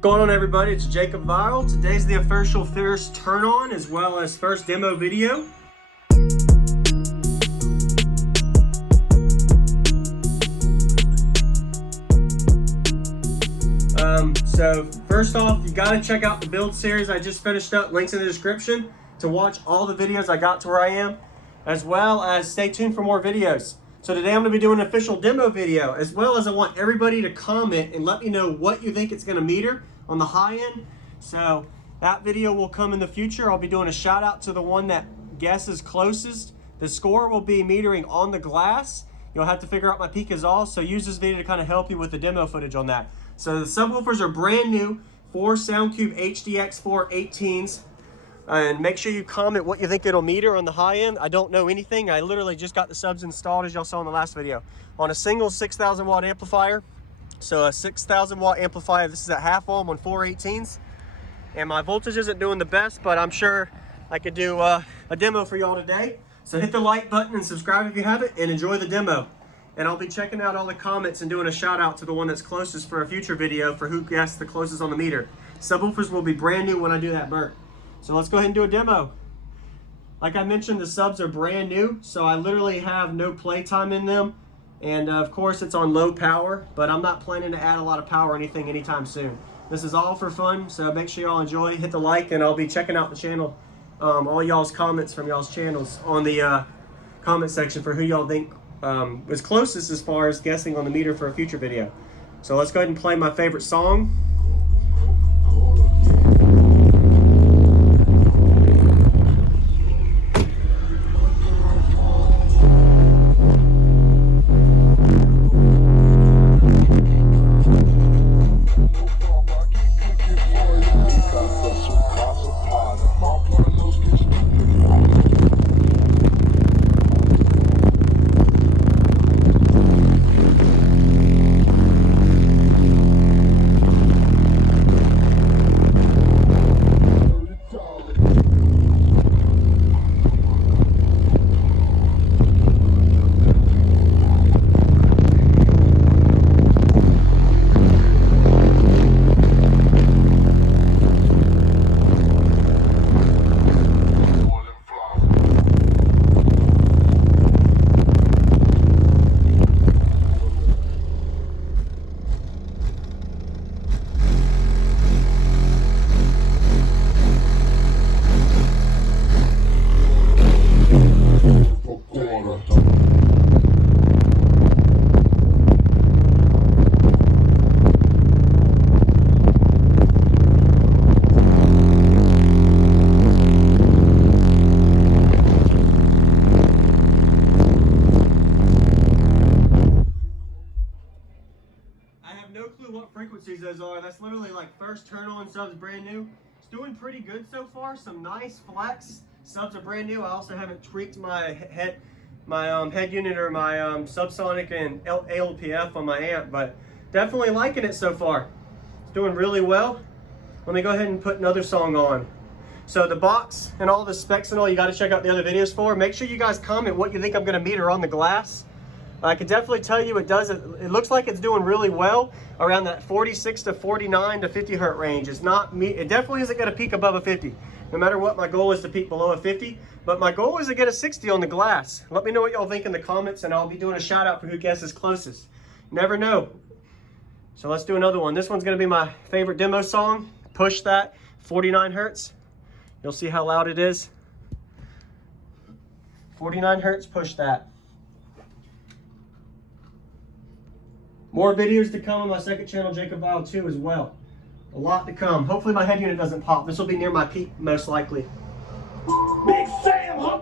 What's going on, everybody? It's JacobViral. Today's the official first turn on as well as first demo video. So first off, you got to check out the build series I just finished up. Links in the description to watch all the videos I got to where I am, as well as stay tuned for more videos. So today I'm going to be doing an official demo video, as well as I want everybody to comment and let me know what you think it's going to meter on the high end. So that video will come in the future. I'll be doing a shout out to the one that guesses closest. The score will be metering on the glass. You'll have to figure out my peak is all, so use this video to kind of help you with the demo footage on that. So the subwoofers are brand new, 4 SoundQubed HDX4 18s. And make sure you comment what you think it'll meter on the high end. I don't know anything. I literally just got the subs installed, as y'all saw in the last video, on a single 6,000 watt amplifier. So a 6,000 watt amplifier. This is at half ohm on 4 18s. And my voltage isn't doing the best, but I'm sure I could do a demo for y'all today. So hit the like button and subscribe if you haven't, and enjoy the demo. And I'll be checking out all the comments and doing a shout out to the one that's closest for a future video for who guessed the closest on the meter. Subwoofers will be brand new when I do that burn. So let's go ahead and do a demo. Like I mentioned, the subs are brand new, so I literally have no play time in them. And of course it's on low power, but I'm not planning to add a lot of power or anything anytime soon. This is all for fun, so make sure y'all enjoy, hit the like, and I'll be checking out the channel, all y'all's comments from y'all's channels on the comment section for who y'all think was closest as far as guessing on the meter for a future video. So let's go ahead and play my favorite song. What frequencies those are. That's literally like first turn on, subs brand new. It's doing pretty good so far. Some nice flex. Subs are brand new. I also haven't tweaked my head unit or my subsonic and ALPF on my amp, but definitely liking it so far. It's doing really well. Let me go ahead and put another song on. So the box and all the specs and all, you got to check out the other videos for. Make sure you guys comment what you think I'm going to meter on the glass. I can definitely tell you it looks like it's doing really well around that 46 to 49 to 50 hertz range. It definitely isn't going to peak above a 50. No matter what, my goal is to peak below a 50, but my goal is to get a 60 on the glass. Let me know what y'all think in the comments, and I'll be doing a shout out for who guesses closest. Never know. So let's do another one. This one's going to be my favorite demo song. Push That, 49 hertz. You'll see how loud it is. 49 hertz, Push That. More videos to come on my second channel, JacobViral 2, as well. A lot to come. Hopefully my head unit doesn't pop. This will be near my peak, most likely. Big Sam, huh?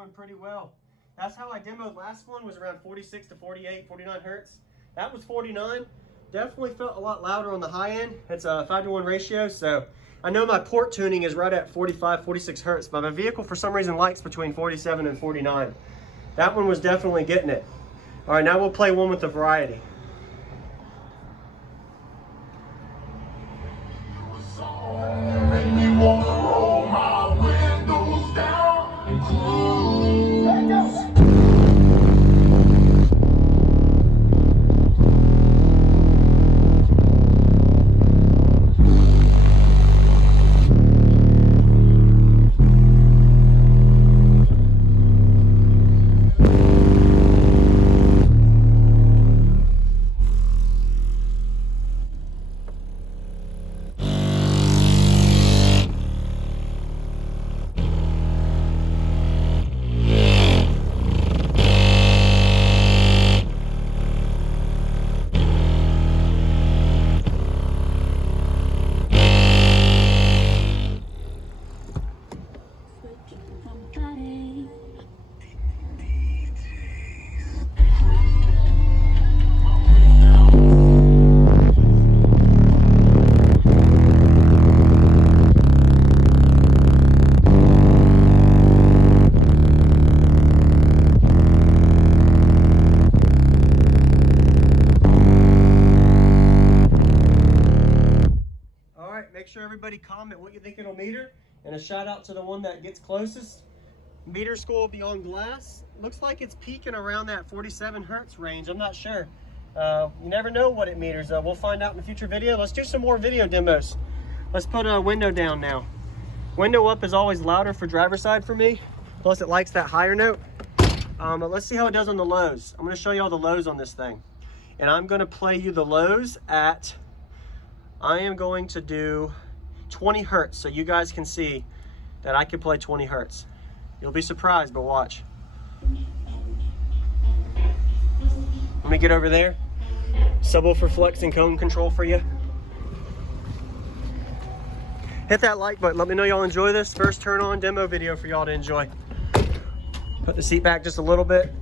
doing pretty well. That's how I demoed last one, was around 46 to 48, 49 hertz. That was 49. Definitely felt a lot louder on the high end. It's a 5-to-1 ratio, so I know my port tuning is right at 45, 46 hertz, but my vehicle for some reason likes between 47 and 49. That one was definitely getting it. All right, now we'll play one with the variety. Make sure everybody comment what you think it'll meter, and a shout out to the one that gets closest. Meter school will be on glass. Looks like it's peaking around that 47 hertz range. I'm not sure. You never know what it meters. We'll find out in a future video. Let's do some more video demos. Let's put a window down now. Window up is always louder for driver's side for me. Plus it likes that higher note. But let's see how it does on the lows. I'm going to show you all the lows on this thing. And I'm going to play you the lows at, I am going to do 20 hertz so you guys can see that I can play 20 hertz. You'll be surprised, but watch. Let me get over there. Subwoofer flex and cone control for you. Hit that like button. Let me know y'all enjoy this. First turn on demo video for y'all to enjoy. Put the seat back just a little bit.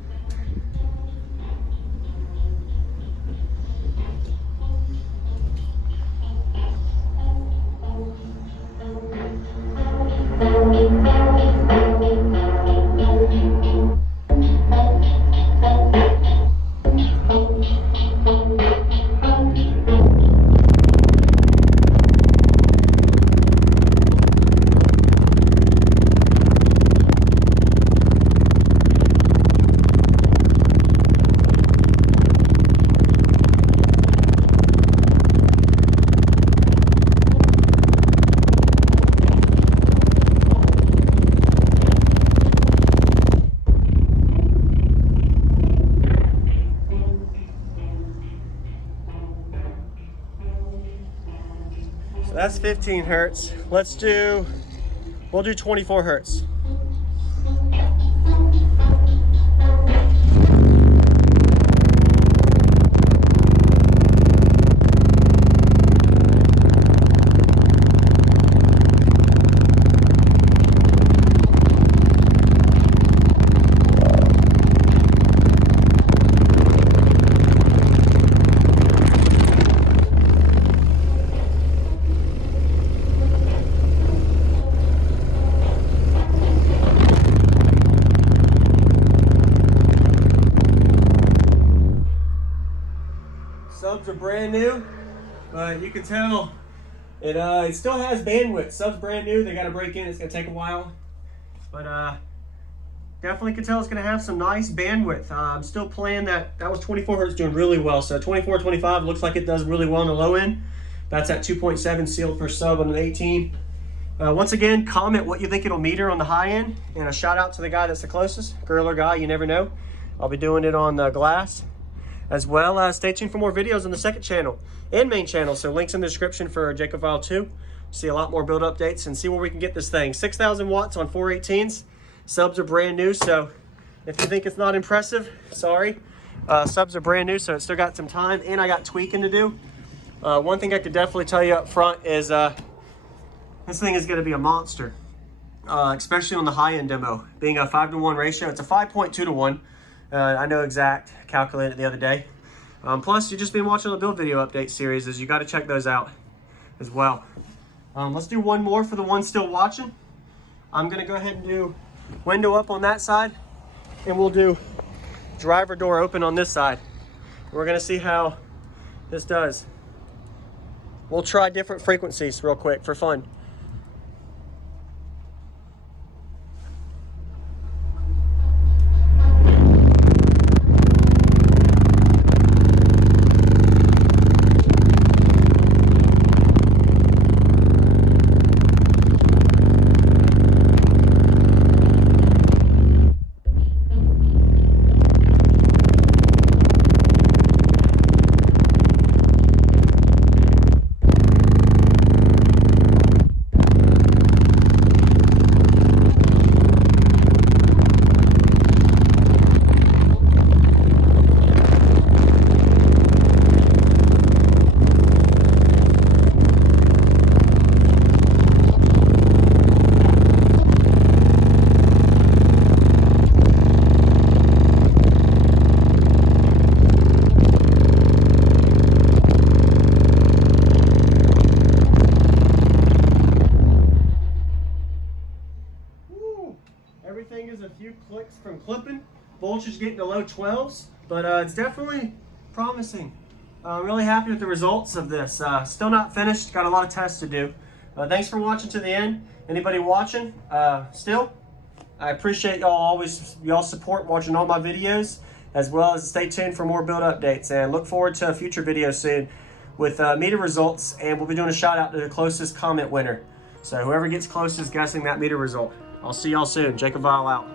That's 15 hertz. We'll do 24 hertz. Subs are brand new, but you can tell it still has bandwidth. Subs brand new, they got to break in. It's gonna take a while, but definitely can tell it's gonna have some nice bandwidth. I'm still playing that was 24 hertz doing really well. So 24, 25 looks like it does really well on the low end. That's at 2.7 sealed per sub on an 18. Once again, comment what you think it'll meter on the high end, and a shout out to the guy that's the closest, girl or guy, you never know. I'll be doing it on the glass. As well as stay tuned for more videos on the second channel and main channel. So links in the description for JacobViral 2. See a lot more build updates and see where we can get this thing. 6,000 watts on 418s. Subs are brand new, so if you think it's not impressive, sorry. Subs are brand new, so it's still got some time, and I got tweaking to do. One thing I could definitely tell you up front is this thing is going to be a monster. especially on the high-end demo. Being a 5-to-1 ratio, it's a 5.2-to-1. I know exact, calculated it the other day. Plus, you've just been watching the build video update series, as you got to check those out as well. Let's do one more for the ones still watching. I'm going to go ahead and do window up on that side, and we'll do driver door open on this side. We're going to see how this does. We'll try different frequencies real quick for fun. Everything is a few clicks from clipping. Voltage getting to low 12s, but it's definitely promising. Really happy with the results of this. Still not finished, got a lot of tests to do. Thanks for watching to the end. Anybody watching still, I appreciate y'all's support watching all my videos, as well as stay tuned for more build updates, and look forward to a future video soon with meter results, and we'll be doing a shout out to the closest comment winner. So whoever gets closest guessing that meter result. I'll see y'all soon. JacobViral out.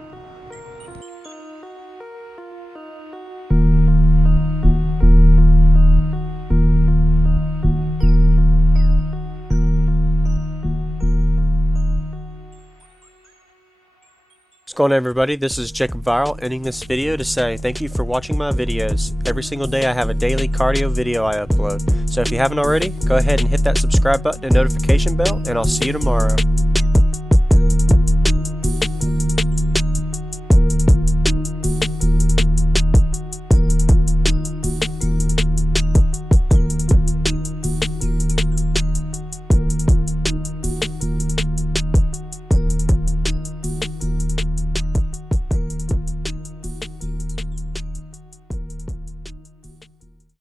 What's going on, everybody? This is JacobViral, ending this video to say thank you for watching my videos. Every single day I have a daily cardio video I upload. So if you haven't already, go ahead and hit that subscribe button and notification bell, and I'll see you tomorrow.